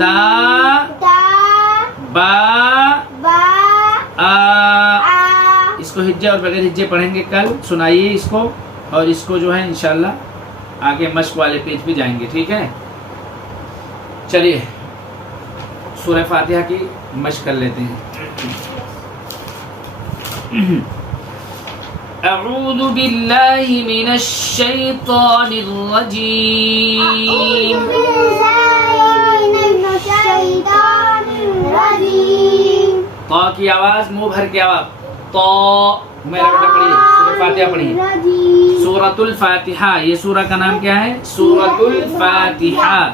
تا تا با با آ. آ. اس کو ہجے اور بغیر ہجے پڑھیں گے کل. سنائیے اس کو اور اس کو جو ہے انشاءاللہ آگے مشق والے پیج پہ جائیں گے. ٹھیک ہے چلیے سورہ فاتحہ کی مشق کر لیتے ہیں. اعوذ باللہ من الشیطان الرجیم. طا کی آواز منہ بھر کے آواز طا. میرا بیٹا پڑھیے سورہ فاتحہ پڑھیے. سورۃ الفاتحہ یہ سورہ کا نام کیا ہے؟ سورۃ الفاتحہ.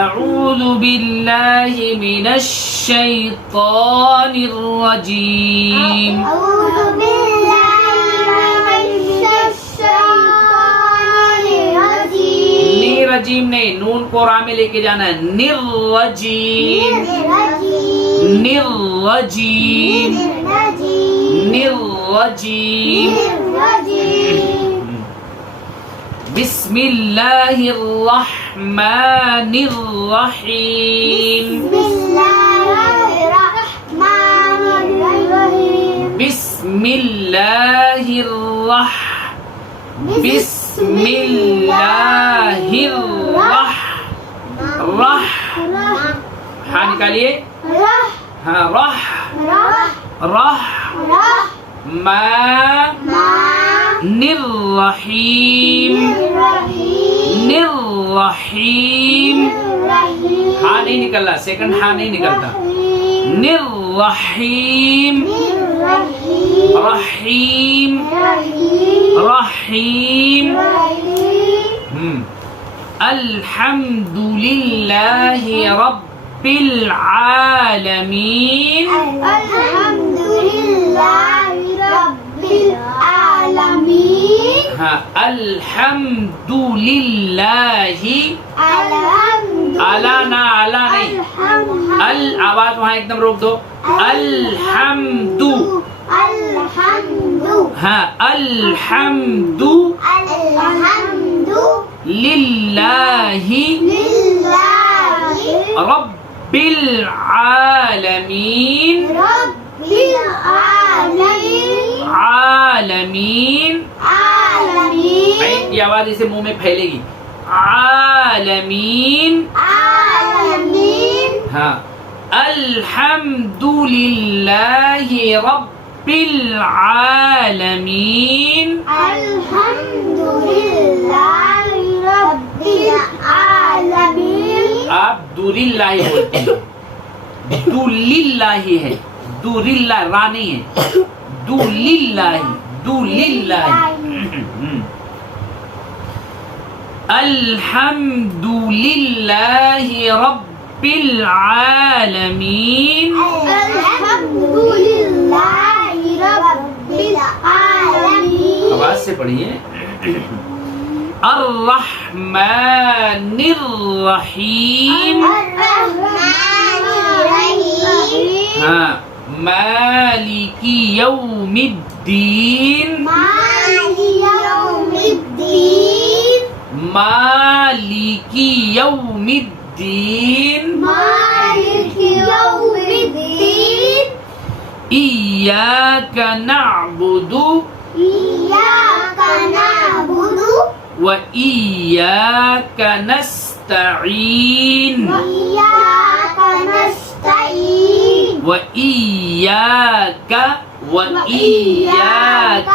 اعوذ باللہ من الشیطان الرجیم. اعوذ باللہ من الشیطان الرجیم. نی رجیم نہیں، نون کو را میں لے کے جانا ہے. نر رجیم نر رجیم نر رجیم. بسم اللہ الرحمن الرحیم. بسم اللہ بسم اللہ رح. ہاں نکالیے. ہاں رح رح الرحیم الرحیم. ہاں نہیں نکلنا، سیکنڈ ہاں نہیں نکلتا. الرحیم رحیم رحیم. الحمد للہ رب العالمین. الحمد للہ رب العالمین. ہاں الحمد للہ. اعلیٰ نہ اعلیٰ نہیں، ال آواز وہاں ایک دم روک دو. الحمد الحمد ہاں الحمد الحمد للہ رب العالمین. رب العالمین. عالمین عالمین. عین کی آواز اسے منہ میں پھیلے گی. عالمین. عالمین. ہاں الحمد للہ رب العالمین. الحمد للہ رب العالمین. آپ دوللہ بولتے ہیں، دوللہ ہے، دوللہ را نہیں ہے، دوللہ دوللہ. الحمد للہ رب العالمین. الحمد للہ رب العالمین. آواز سے پڑھیے. الرحمن الرحیم. الرحمن الرحیم. ہاں مالک یوم الدین. مالک یوم الدین. مالک یوم الدین. مالک یوم الدین. ایاک نعبد ایاک نعبد وإياك نستعين وإياك نستعين وإياك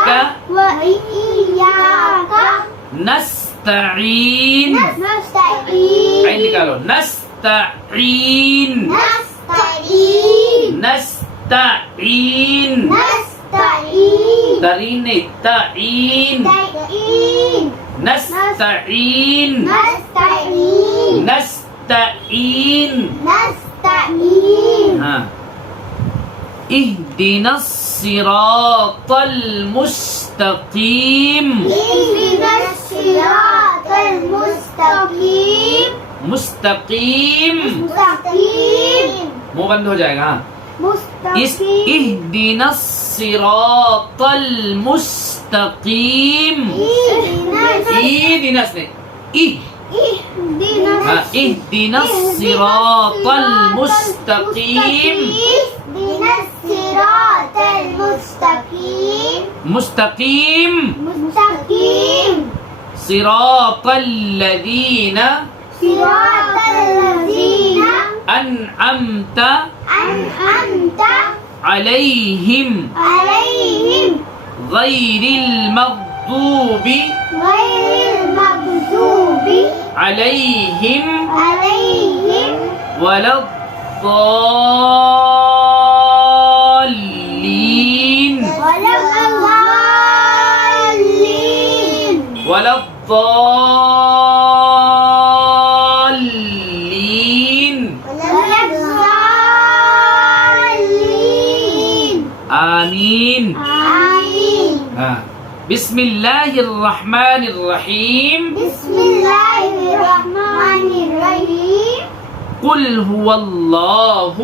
نستعين. نستعين. عين نکالو. نستعين نستعين. نستعين. نستعين. ترين نہیں، تعين. نستعين. نستعين. نستعين. نستعين. نستعين. ہاں اهدنا الصراط المستقيم. اهدنا الصراط المستقيم. مستقیم. مستقيم. منہ بند ہو جائے گا. ہاں اس مستقيم. اهدنا الصراط المستقيم. اهدنا اهدنا نے ای اهدنا ہاں اهدنا الصراط المستقیم. اهدنا الصراط المستقيم. مستقیم. مستقيم. صراط الذین صراط الذين انعمت أنعمت علیہم عليهم غیر المغضوب غير المغضوب علیہم عليهم ولا الضالین. ولا الضالين. ولا الضالین. ولا الضالين. آمین. آمين. ہاں. بسم اللہ الرحمن الرحیم. بسم الله الرحمن الرحيم. قل هو اللہ.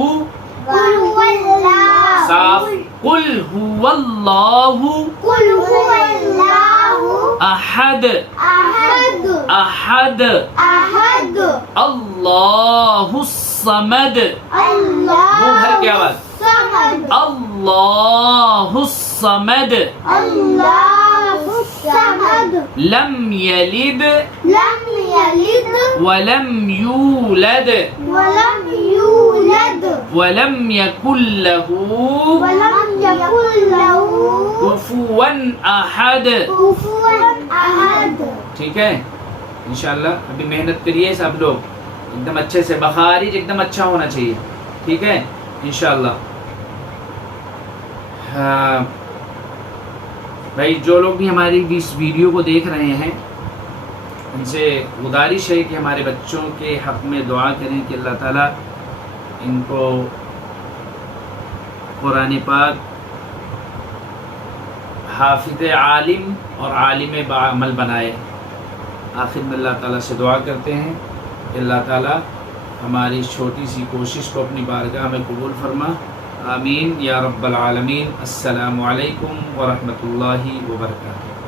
قل هو الله. صاف. قل هو اللہ قل هو الله احد. أحد. احد. أحد. اللہ الصمد. الله منہ بھر کے آواز. الصمد. اللہ الصمد. الله الصمد. لم یلد لم يلد ولم یولد ولم يولد ولم یکن له ولم يكن له کفوا احد. كفوا أحد. ٹھیک ہے انشاءاللہ. ابھی محنت کریے سب لوگ ایک دم اچھے سے. بخارج ایک دم اچھا ہونا چاہیے. ٹھیک ہے انشاءاللہ. بھائی جو لوگ بھی ہماری اس ویڈیو کو دیکھ رہے ہیں ان سے گزارش ہے کہ ہمارے بچوں کے حق میں دعا کریں کہ اللہ تعالیٰ ان کو قرآن پاک حافظ عالم اور عالم بعمل بنائے. آخر میں اللہ تعالیٰ سے دعا کرتے ہیں کہ اللہ تعالیٰ ہماری اس چھوٹی سی کوشش کو اپنی بارگاہ میں قبول فرما. آمین یا رب العالمین. السلام علیکم ورحمۃ اللہ وبرکاتہ.